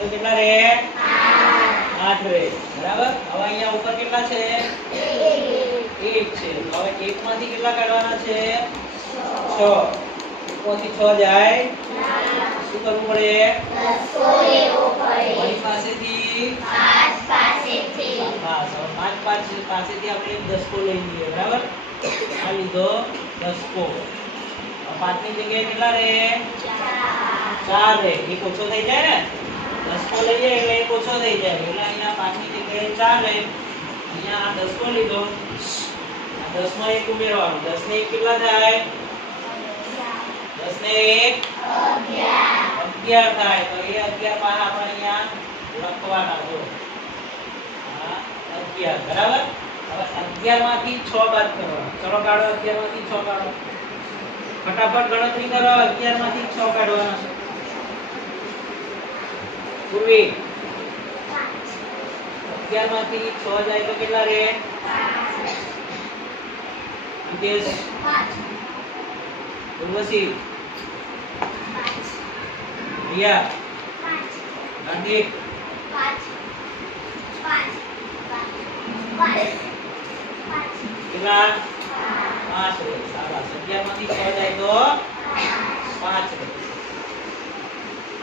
તો કેટલા રે 8 રે બરાબર। હવે અહીંયા ઉપર કેટલા છે 1 છે। હવે 1 માંથી કેટલા કાઢવાના છે 6। 1 માંથી 6 જાય શું કરવું પડે 10 લેવો પડે। કોની પાસેથી 5 પાસેથી। બસ હવે 5 પાસેથી આપણે 10 લઈ લઈએ બરાબર। આ લીધો 10। 5 ની જગ્યાએ કેટલા રે 4 રે। એક ઓછો થઈ જાય ને 10 લઈએ એટલે એક ઓછો થઈ જાય એટલે અહીંયા 5 ની જગ્યાએ 4 રે। અહીંયા આ 10 લીધો આ 10 માં 1 ઉમેરવાનો 10 ને 1 કેટલા થાય 10 ને 1 11 થાય। તો એ 11 પાછા આપણે અહીંયા લખવાના જો હા 11 બરાબર। હવે 11 માંથી 6 બાદ કરવાનો। ચલો કાઢો 11 માંથી 6 કાઢો ફટાફટ ગણતરી કરો। 11 માંથી 6 કાઢવાના છે પૂર્વી 11 માંથી 6 જાય તો કેટલા રે 5 ઉર્વશી 5 રિયા 5 ગાંધી 5 કેટલા 5 રે સારા। 11 માંથી 6 જાય તો 5 રે।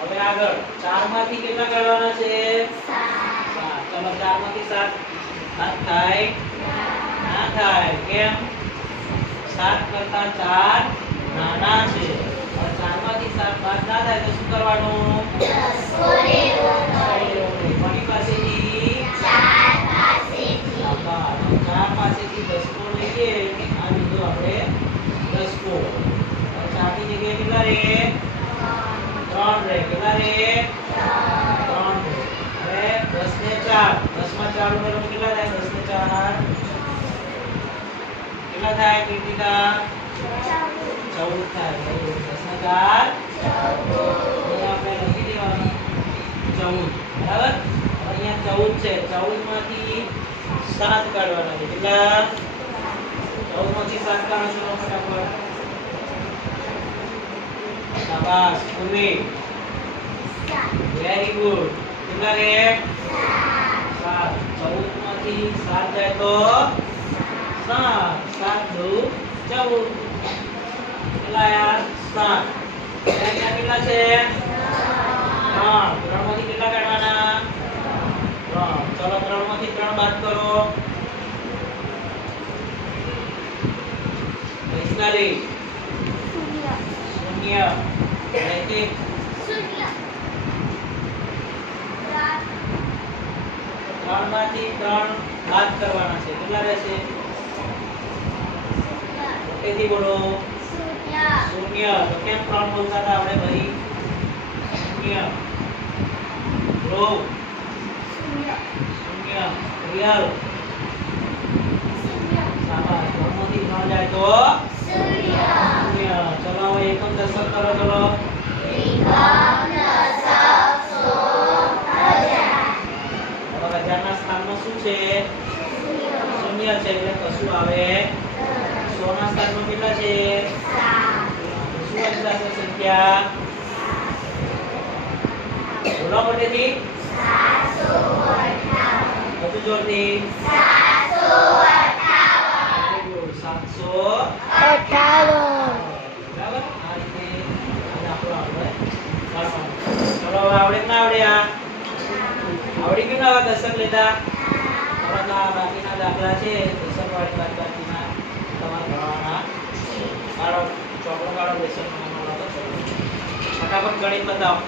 હવે આગળ 4 માંથી કેટલા કાઢવાના છે 7। ચલો 4 માંથી 7 થાય ના થાય કેમ 7 કરતા 4 નાના છે। હવે 4 માંથી 7 બાદ ના થાય તો શું કરવાનું 10 લેવો પડે। કોની પાસેથી 4 પાસેથી। 4 પાસેથી 10 લઈએ આ લીધો આપણે 10। હવે 4 ની જગ્યાએ કેટલા રે 3 રે કેટલા રે 3 રે। હવે 10 ને 4 10 માં 4 ઉમેરો કેટલા થાય 10 ને 4 કેટલા થાય કૃતિકા 14 થાય। 10 ને 4 14 આપણે લખી દેવાનું 14 બરાબર। હવે અહીંયા 14 છે 14 માંથી 7 કાઢવાના છે કેટલા 14 માંથી 7 કાઢો ફટાફટ શાબાશ પૂર્વી વેરી ગુડ કેટલા રે 7। 14 માંથી 7 જાય તો 7 7 2 14 કેટલા યાર 7। અહીંયા કેટલા છે 3 માંથી કેટલા કાઢવાના 3। ચલો 3 માંથી 3 બાદ કરો વૈષ્ણવી 0 નૈતિક 3 માંથી 3 બાદ કરવાના છે કેટલા રહેશે મોટેથી બોલો 0। તો કેમ 3 બોલતા હતા આપણે ભાઈ 0 ધ્રુવ 0 રિયલ શાબાશ 3 માંથી 3 જાય તો 0। ચલો હવે એકમ દશક કરો ચલો એકમ દશક 100 હજારના સ્થાનમાં શું છે 0 છે એટલે કશું આવે 100 ના સ્થાનમાં કેટલા છે 7 શું અંદાજે સંખ્યા બોલો મોટેથી 758 વધુ જોરથી 758 બરાબર। આ રીતે આપણો આવડે ચલો આવડે ના આવડે આવડી ગયું ને દશક લેતા આપણા બાકીના દાખલા છે દશક વાળી બાકીના તમારે ભણવાના કાઢો ચોકડો કાઢો દશક ફટાફટ ગણિત બતાવો।